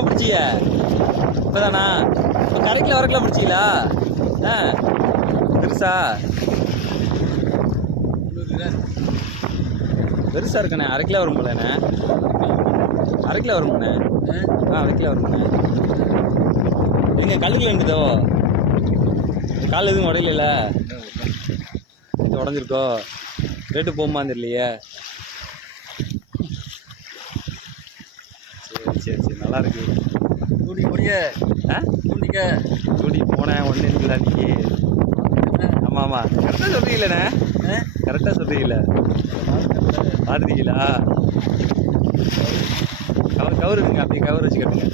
எப்போ பிடிச்சிய. இப்போதானா? இப்போ கரைக்கில் வரக்கில் பிடிச்சிங்களா ஆ. பெருசா? பெருசா இருக்கண்ணே அரை கிலோ வரும் போலண்ணே அரை கிலோ வருமாண்ணே ஆ அரை கிலோ வருமாண்ணே எங்க கல்லுக்குள்ள இருந்ததோ கால் எதுவும் உடையல? உடஞ்சிருக்கோ? ரேட்டு போகுமா தெரியலையே. சரி சரி நல்லா இருக்கு. தூடி முடிய ஆ? தூண்டிக்க. ஜோடி போனேன் ஒன்றும் இல்லை அன்னைக்கு. ஆமாம் ஆமாம் கரெக்டாக சொல்றீங்களேண்ணே. கரெக்டாக சொல்றீங்கள. பார்த்துட்டீங்களா கவர் கவருங்க அப்படியே கவர் வச்சு கட்டுங்க.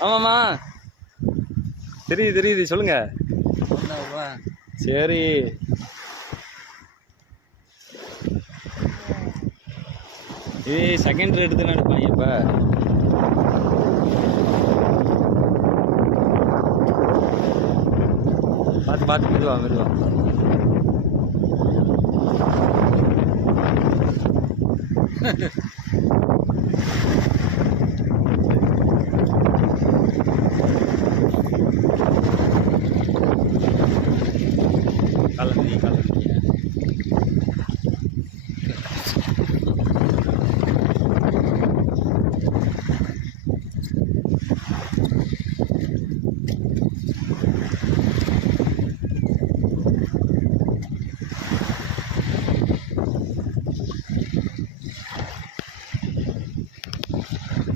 ஆமாம்மா. தெரியுது தெரியுது சொல்லுங்க. ஒன்றா வருவா? சரி. இது செகண்ட் ரேட்டு நடப்பாங்க எடுப்பாங்க இப்போ. பார்த்து பார்த்து மெதுவா மெதுவா. கலந்தி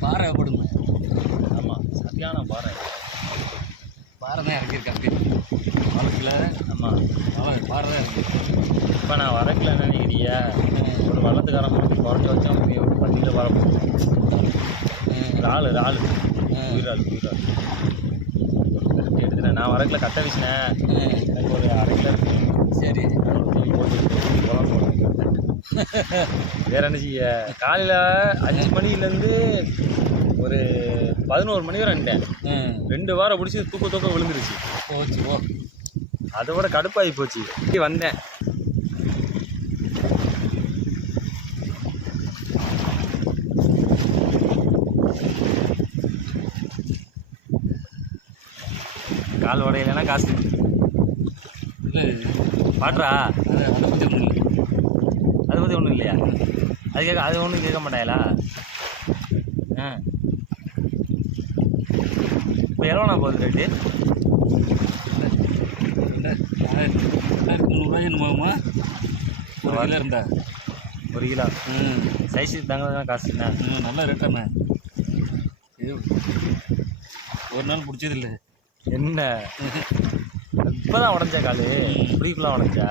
பாறை போடுங்க. ஆமாம் சரியான பாறை. பாறை தான் இறங்கியிருக்காங்க வளர்க்கல ஆமாம் பாறை பாறை தான் இறக்கிருக்கு இப்போ நான் வரக்கல நினைக்கிறியா? ஒரு வள்ளத்துக்காரன் மாதிரி குறைச்சி வச்சா அவங்க எப்படி பண்ணிட்டு வர இறால் இறால். உயிரால் உயிரால். எடுத்துட்டேன் நான் வரக்கல கட்ட வீசினேன். எனக்கு ஒரு அரை கிலோ. சரி. வேற என்ன செய்ய? காலையில் அஞ்சு மணிலேருந்து ஒரு பதினோரு மணி வரை இருந்தேன் ரெண்டு வாரம் பிடிச்சி தூக்க தூக்க விழுந்துருச்சு. போச்சு போ. அதோட கடுப்பாகி போச்சு. வந்தேன். கால் உடையலைன்னா காசு. இல்லை. பாட்றா அது அதை பற்றி ஒன்றும் இல்லை. அதை பற்றி ஒன்றும் இல்லையா? அது கேட்க அது ஒன்றும் கேட்க மாட்டாங்களா ஆ. இப்போ எவ்வளோண்ணா போகுது ரேட்டு ஆயிரத்தி முந்நூறுரூவாய் என்னமாகுமா ஒரு கிலோ இருந்தா. ஒரு கிலோ? ம். சைஸு தாங்க காசு என்ன? ம், நல்ல ரேட்டாண்ணே இது ஒரு நாள் பிடிச்சது இல்லை. என்ன? இப்போதான் உடஞ்சா காலு. இப்படிக்குலாம் உடஞ்சா?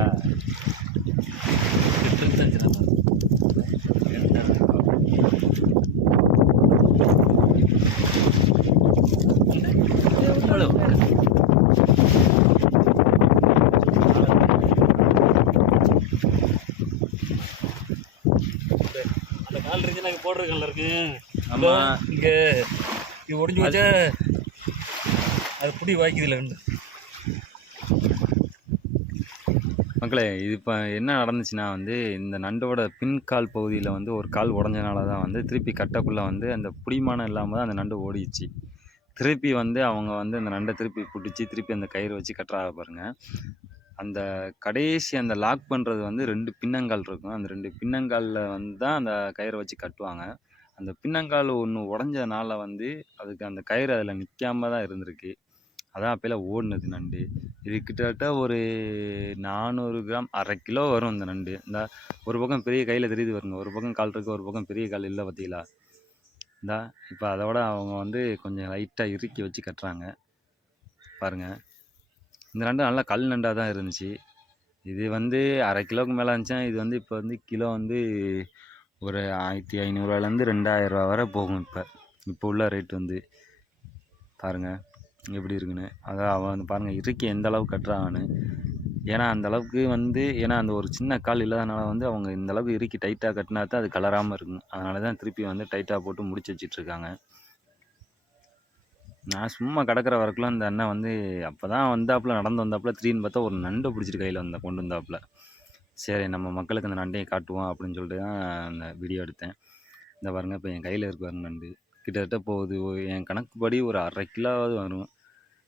அந்த கால் இருக்கு நாங்கள் போடுற கல்ல இருக்கு. ஆமா. இங்கே. இது ஒடிஞ்சு வச்சா அது புடி வாய்க்குதுல இருந்து. மக்களே இது இப்போ என்ன நடந்துச்சுன்னா வந்து இந்த நண்டோட பின்கால் பகுதியில் வந்து ஒரு கால் உடஞ்சனால தான் வந்து திருப்பி கட்டக்குள்ளே வந்து அந்த புடிமானம் இல்லாமல் தான் அந்த நண்டு ஓடிச்சு திருப்பி வந்து அவங்க வந்து அந்த நண்டை திருப்பி பிடிச்சி திருப்பி அந்த கயிறு வச்சு கட்டுறாங்க பாருங்கள் அந்த கடைசி அந்த லாக் பண்ணுறது வந்து ரெண்டு பின்னங்கால் இருக்கும். அந்த ரெண்டு பின்னங்காலில் வந்து தான் அந்த கயிறை வச்சு கட்டுவாங்க. அந்த பின்னங்கால் ஒன்று உடஞ்சதுனால வந்து அதுக்கு அந்த கயிறு அதில் நிற்காம தான் இருந்திருக்கு. அதான் அப்போல ஓடினது நண்டு. இது கிட்டத்தட்ட ஒரு நானூறு கிராம் அரை கிலோ வரும் இந்த நண்டு. இந்த ஒரு பக்கம் பெரிய கையில் தெரியுது வருங்க ஒரு பக்கம் கால் இருக்குது ஒரு பக்கம் பெரிய கால் இல்லை பார்த்தீங்களா இந்தா இப்போ அதோட அவங்க வந்து கொஞ்சம் லைட்டாக இறுக்கி வச்சு கட்டுறாங்க. பாருங்கள் இந்த நண்டு நல்லா கல் நண்டாக தான் இருந்துச்சு. இது வந்து அரை கிலோவுக்கு மேலே இருந்துச்சேன் இது வந்து இப்போ வந்து கிலோ வந்து ஒரு ஆயிரத்தி ஐநூறுரூவாலேருந்து ரெண்டாயிரரூவா வரை போகும் இப்போ. இப்போ உள்ள ரேட் வந்து. பாருங்கள் எப்படி இருக்குன்னு. அதான் அவன் பாருங்கள் இறுக்கி எந்த அளவுக்கு கட்டுறாங்கன்னு. ஏன்னா அந்த அளவுக்கு வந்து ஏன்னா அந்த ஒரு சின்ன கால் இல்லாதனால வந்து அவங்க இந்த அளவுக்கு இறுக்கி டைட்டாக கட்டினா தான் அது கலராமல் இருக்கும். அதனால தான் திருப்பி வந்து டைட்டாக போட்டு முடிச்சு வச்சிட்டு இருக்காங்க. நான் சும்மா கிடக்கிற வரைக்கும் அந்த அண்ணன் வந்து அப்போ தான் வந்தாப்புல நடந்து வந்தாப்புல திடீர்னு பார்த்தா ஒரு நண்டை பிடிச்சிட்டு கையில் வந்த கொண்டு வந்தாப்புல. சரி நம்ம மக்களுக்கு அந்த நண்டையை காட்டுவோம் அப்படின்னு சொல்லிட்டு தான் அந்த வீடியோ எடுத்தேன். இந்த பாருங்கள் இப்போ என் கையில் இருக்கு பாருங்க நண்டு. கிட்டத்தட்ட போகுது என் கணக்குப்படி ஒரு அரை கிலோவாவது வரும்.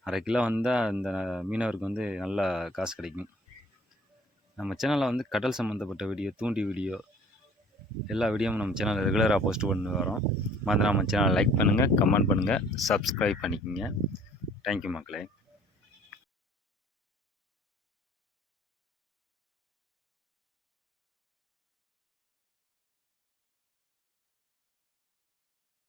அரை கிலோ வந்தால் அந்த மீனவருக்கு வந்து நல்லா காசு கிடைக்கும். நம்ம சேனலில் வந்து கடல் சம்மந்தப்பட்ட வீடியோ தூண்டி வீடியோ எல்லா வீடியோவும் நம்ம சேனலில் ரெகுலராக போஸ்ட் பண்ணி வரோம். மறந்து நம்ம சேனலை லைக் பண்ணுங்கள் கமெண்ட் பண்ணுங்கள் சப்ஸ்கிரைப் பண்ணிக்கோங்க. தேங்க்யூ மக்களே.